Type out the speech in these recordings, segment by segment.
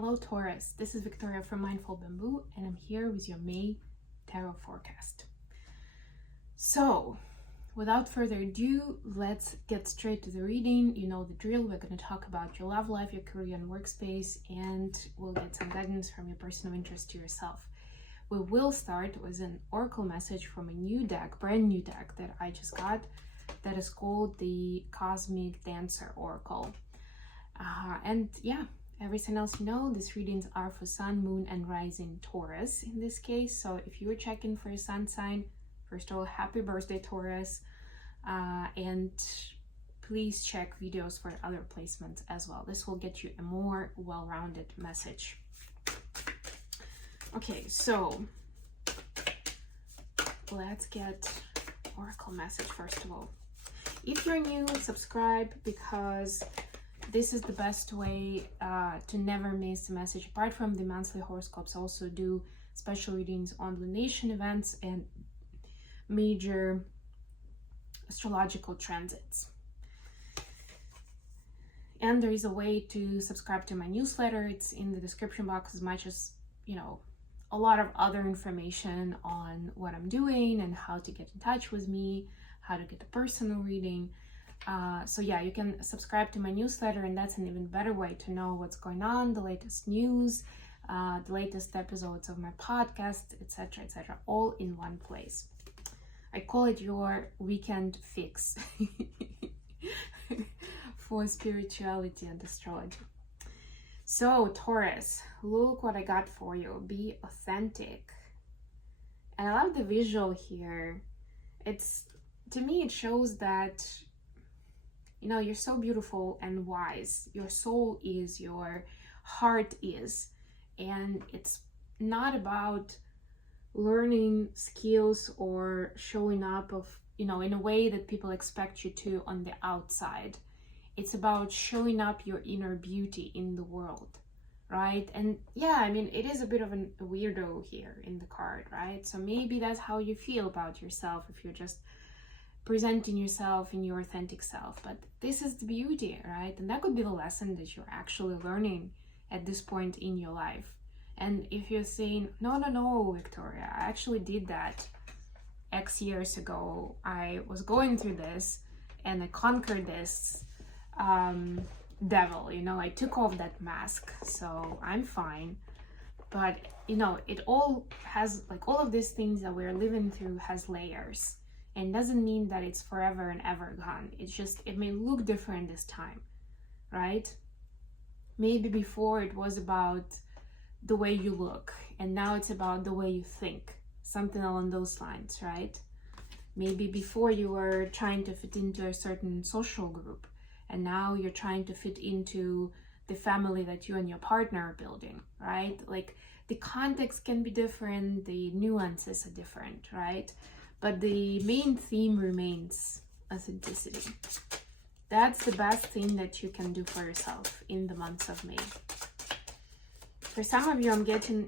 Hello Taurus, this is Victoria from Mindful Bamboo and I'm here with your May Tarot Forecast. So, without further ado, let's get straight to the reading. You know the drill. We're going to talk about your love life, your career and workspace, and we'll get some guidance from your person of interest to yourself. We will start with an oracle message from a new deck, brand new deck that I just got, that is called the Cosmic Dancer Oracle. And yeah, everything else you know, these readings are for Sun, Moon, and Rising Taurus in this case. So if you were checking for a sun sign, first of all, happy birthday, Taurus. And please check videos for other placements as well. This will get you a more well-rounded message. Okay, so let's get oracle message first of all. If you're new, subscribe, because this is the best way to never miss a message. Apart from the monthly horoscopes, I also do special readings on lunation events and major astrological transits. And there is a way to subscribe to my newsletter. It's in the description box, as much as, you know, a lot of other information on what I'm doing and how to get in touch with me, how to get a personal reading. So yeah, you can subscribe to my newsletter, and that's an even better way to know what's going on, the latest news, the latest episodes of my podcast, etc., etc., all in one place. I call it your weekend fix for spirituality and astrology. So Taurus, look what I got for you. Be authentic. And I love the visual here. To me, it shows that, you know, you're so beautiful and wise. Your soul is, your heart is. And it's not about learning skills or showing up in a way that people expect you to on the outside. It's about showing up your inner beauty in the world, right? And yeah, I mean, it is a bit of a weirdo here in the card, right? So maybe that's how you feel about yourself if you're just presenting yourself in your authentic self. But this is the beauty, right? And that could be the lesson that you're actually learning at this point in your life. And if you're saying, no, Victoria, I actually did that X years ago. I was going through this and I conquered this devil, I took off that mask, so I'm fine. But, it all has, all of these things that we're living through has layers. And doesn't mean that it's forever and ever gone. It's just, it may look different this time, right? Maybe before it was about the way you look, and now it's about the way you think, something along those lines, right? Maybe before you were trying to fit into a certain social group, and now you're trying to fit into the family that you and your partner are building, right? The context can be different, the nuances are different, right? But the main theme remains authenticity. That's the best thing that you can do for yourself in the months of May. For some of you,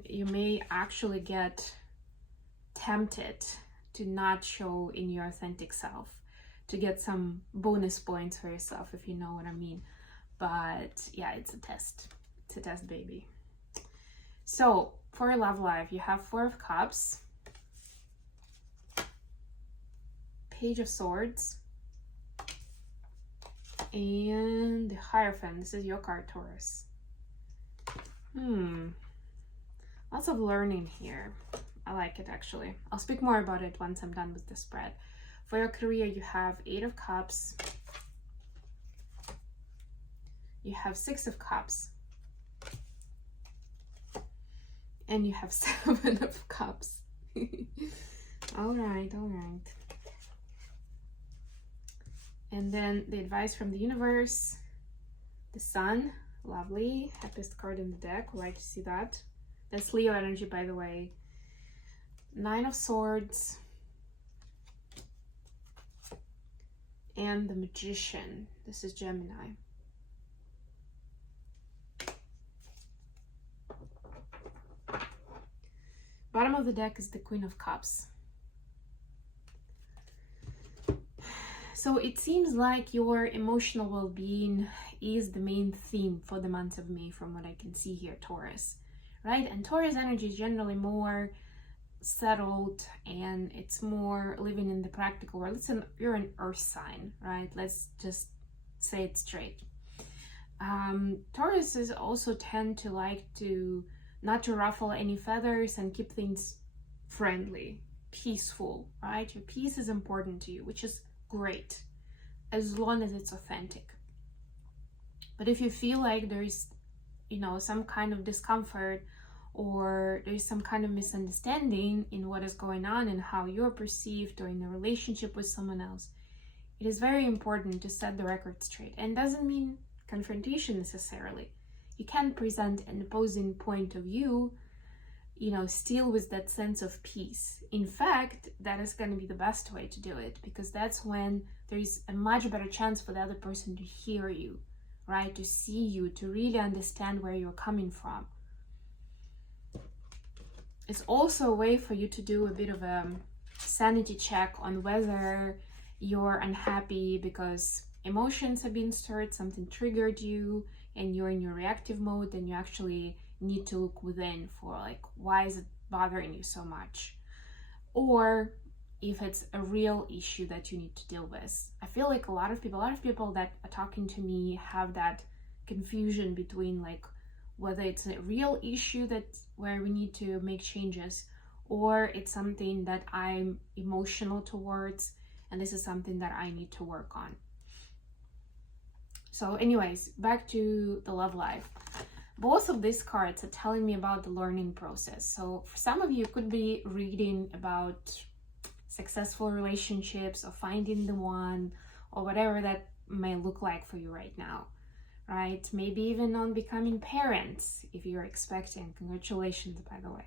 you may actually get tempted to not show in your authentic self, to get some bonus points for yourself, if you know what I mean. But yeah, it's a test. It's a test, baby. So for love life, you have Four of Cups, Page of Swords, and the Hierophant. This is your card, Taurus. Lots of learning here. I like it, actually. I'll speak more about it once I'm done with the spread. For your career, you have Eight of Cups. You have Six of Cups. And you have Seven of Cups. All right. And then the advice from the universe. The Sun. Lovely. Happiest card in the deck. Would like to see that. That's Leo energy, by the way. Nine of Swords. And the Magician. This is Gemini. Bottom of the deck is the Queen of Cups. So it seems like your emotional well-being is the main theme for the month of May from what I can see here, Taurus, right? And Taurus energy is generally more settled and it's more living in the practical world. You're an earth sign, right? Let's just say it straight. Tauruses also tend to like to not to ruffle any feathers and keep things friendly, peaceful, right? Your peace is important to you, which is great as long as it's authentic. But if you feel like there's, some kind of discomfort or there's some kind of misunderstanding in what is going on and how you're perceived or in a relationship with someone else, it is very important to set the record straight. And doesn't mean confrontation necessarily. You can present an opposing point of view, still with that sense of peace. In fact, that is going to be the best way to do it, because that's when there's a much better chance for the other person to hear you, right? To see you, to really understand where you're coming from. It's also a way for you to do a bit of a sanity check on whether you're unhappy because emotions have been stirred, something triggered you, and you're in your reactive mode, and you actually need to look within for like, why is it bothering you so much? Or if it's a real issue that you need to deal with. I feel like a lot of people that are talking to me have that confusion between like whether it's a real issue where we need to make changes, or it's something that I'm emotional towards and this is something that I need to work on. So anyways, back to the love life. Both of these cards are telling me about the learning process. So for some of you, it could be reading about successful relationships or finding the one or whatever that may look like for you right now, right? Maybe even on becoming parents if you're expecting. Congratulations, by the way,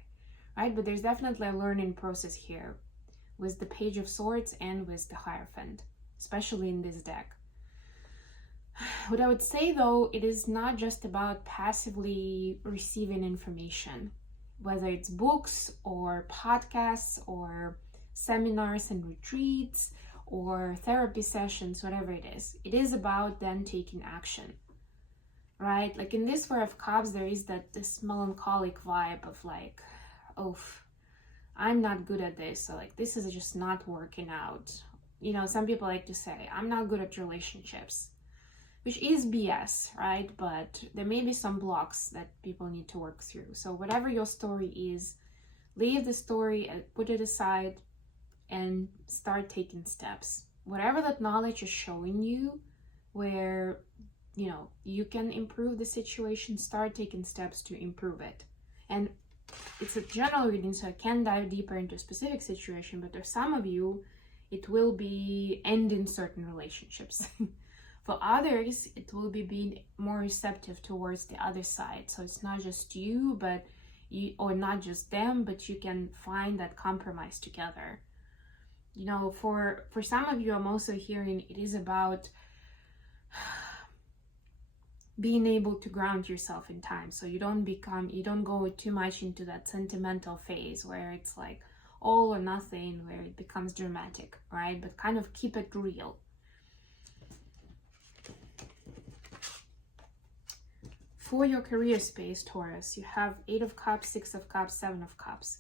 right? But there's definitely a learning process here with the Page of Swords and with the Hierophant, especially in this deck. What I would say though, it is not just about passively receiving information, whether it's books or podcasts or seminars and retreats or therapy sessions, whatever it is. It is about then taking action, right? Like in this Four of Cups, there is this melancholic vibe of like, oh, I'm not good at this. So like, this is just not working out. Some people like to say, I'm not good at relationships, which is BS, right? But there may be some blocks that people need to work through. So whatever your story is, leave the story and put it aside and start taking steps. Whatever that knowledge is showing you where, you can improve the situation, start taking steps to improve it. And it's a general reading, so I can dive deeper into a specific situation, but there's some of you, it will be ending certain relationships. For others, it will be being more receptive towards the other side. So it's not just you, or not just them, but you can find that compromise together. For some of you, I'm also hearing it is about being able to ground yourself in time. So you don't go too much into that sentimental phase where it's like all or nothing, where it becomes dramatic, right? But kind of keep it real. For your career space, Taurus, you have 8 of Cups, 6 of Cups, 7 of Cups.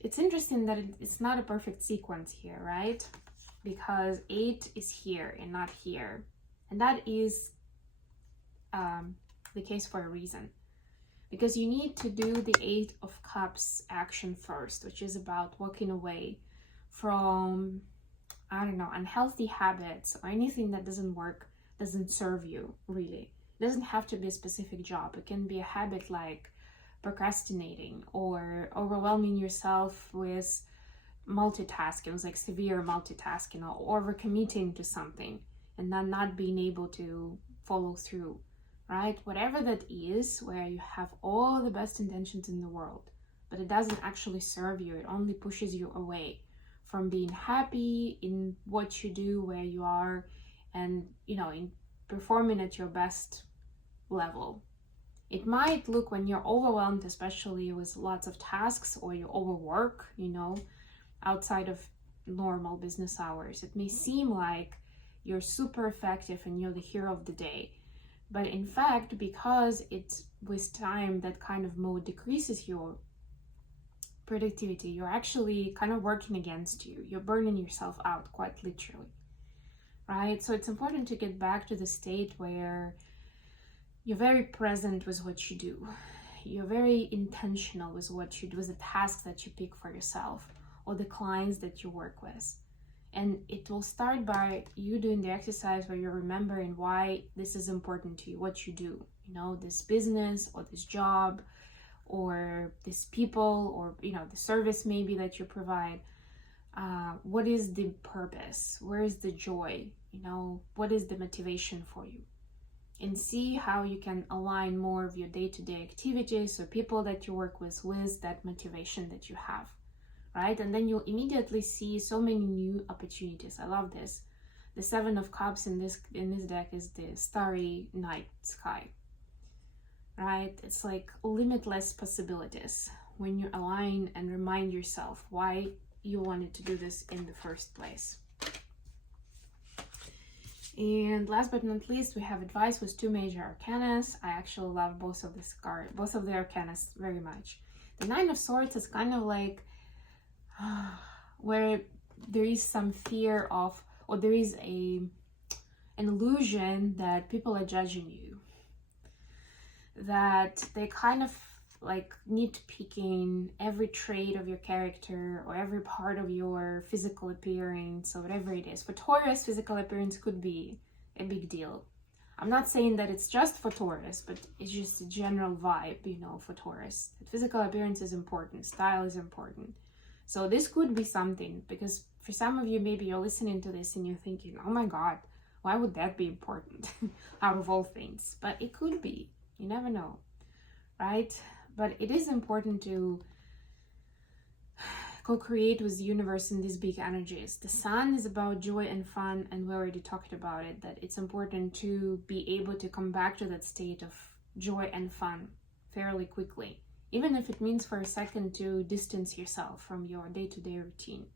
It's interesting that it's not a perfect sequence here, right? Because 8 is here and not here. And that is the case for a reason. Because you need to do the 8 of Cups action first, which is about walking away from, unhealthy habits or anything that doesn't work, doesn't serve you, really. It doesn't have to be a specific job. It can be a habit like procrastinating or overwhelming yourself with multitasking, like severe multitasking, or overcommitting to something and then not being able to follow through, right? Whatever that is, where you have all the best intentions in the world, but it doesn't actually serve you. It only pushes you away from being happy in what you do, where you are, and, in performing at your best level. It might look, when you're overwhelmed, especially with lots of tasks, or you overwork, outside of normal business hours, it may seem like you're super effective and you're the hero of the day. But in fact, because it's with time that kind of mode decreases your productivity, you're actually kind of working against you. You're burning yourself out, quite literally, right? So it's important to get back to the state where you're very present with what you do. You're very intentional with what you do, with the tasks that you pick for yourself or the clients that you work with. And it will start by you doing the exercise where you're remembering why this is important to you, what you do, you know, this business or this job or these people, or, you know, the service maybe that you provide. What is the purpose? Where is the joy? You know, what is the motivation for you? And see how you can align more of your day-to-day activities or people that you work with that motivation that you have, right? And then you'll immediately see so many new opportunities. I love this. The Seven of Cups in this deck is the starry night sky, right? It's like limitless possibilities when you align and remind yourself why you wanted to do this in the first place. And last but not least, we have advice with 2 major arcanas. I actually love both of the arcanas very much. The Nine of Swords is kind of like where there is some fear of, or there is an illusion that people are judging you, that they kind of like nitpicking every trait of your character or every part of your physical appearance or whatever it is. For Taurus, physical appearance could be a big deal. I'm not saying that it's just for Taurus, but it's just a general vibe, you know, for Taurus. That physical appearance is important, style is important. So this could be something, because for some of you, maybe you're listening to this and you're thinking, oh my God, why would that be important out of all things? But it could be, you never know, right? But it is important to co-create with the universe in these big energies. The Sun is about joy and fun, and we already talked about it, that it's important to be able to come back to that state of joy and fun fairly quickly, even if it means for a second to distance yourself from your day-to-day routine,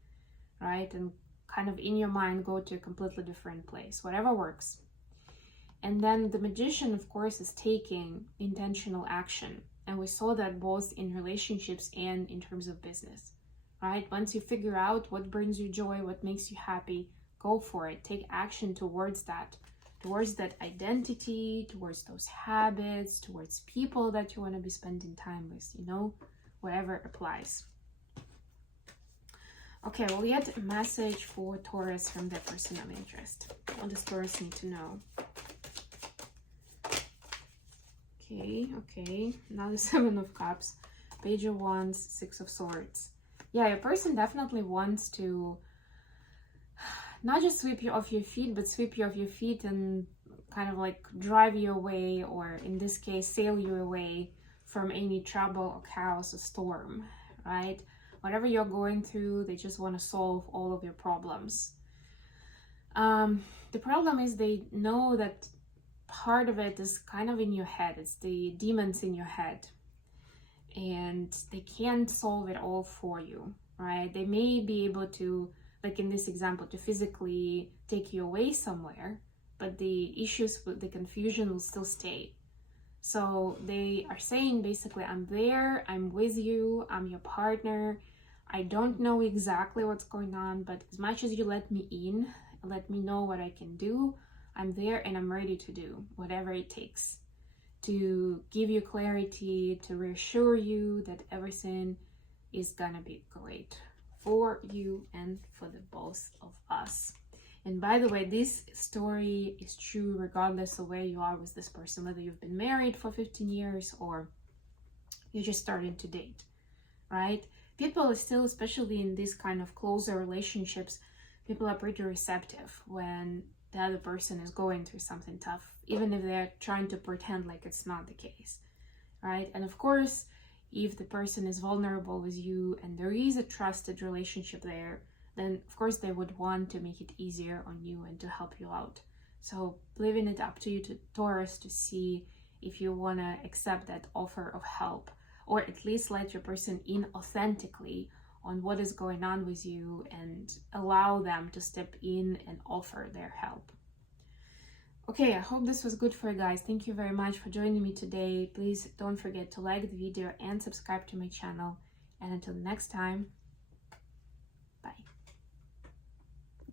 right? And kind of in your mind go to a completely different place, whatever works. And then the Magician, of course, is taking intentional action. And we saw that both in relationships and in terms of business, right? Once you figure out what brings you joy, what makes you happy, go for it. Take action towards that identity, towards those habits, towards people that you want to be spending time with, you know, whatever applies. Okay, well, yet a message for Taurus from their person of interest. What does Taurus need to know? Okay, now the Seven of Cups, Page of Wands, Six of Swords. Yeah, your person definitely wants to not just sweep you off your feet, but sweep you off your feet and kind of like drive you away, or in this case, sail you away from any trouble or chaos or storm, right? Whatever you're going through, they just want to solve all of your problems. The problem is they know that part of it is kind of in your head. It's the demons in your head, and they can't solve it all for you, right? They may be able to, like in this example, to physically take you away somewhere, but the issues with the confusion will still stay. So they are saying basically, I'm there, I'm with you, I'm your partner. I don't know exactly what's going on, but as much as you let me in, let me know what I can do, I'm there and I'm ready to do whatever it takes to give you clarity, to reassure you that everything is gonna be great for you and for the both of us. And by the way, this story is true regardless of where you are with this person, whether you've been married for 15 years or you're just starting to date, right? People are still, especially in these kind of closer relationships, people are pretty receptive when the other person is going through something tough, even if they're trying to pretend like it's not the case, right? And of course, if the person is vulnerable with you and there is a trusted relationship there, then of course they would want to make it easier on you and to help you out. So leaving it up to you, to Taurus, to see if you want to accept that offer of help, or at least let your person in authentically on what is going on with you and allow them to step in and offer their help. Okay, I hope this was good for you guys. Thank you very much for joining me today. Please don't forget to like the video and subscribe to my channel. And until next time,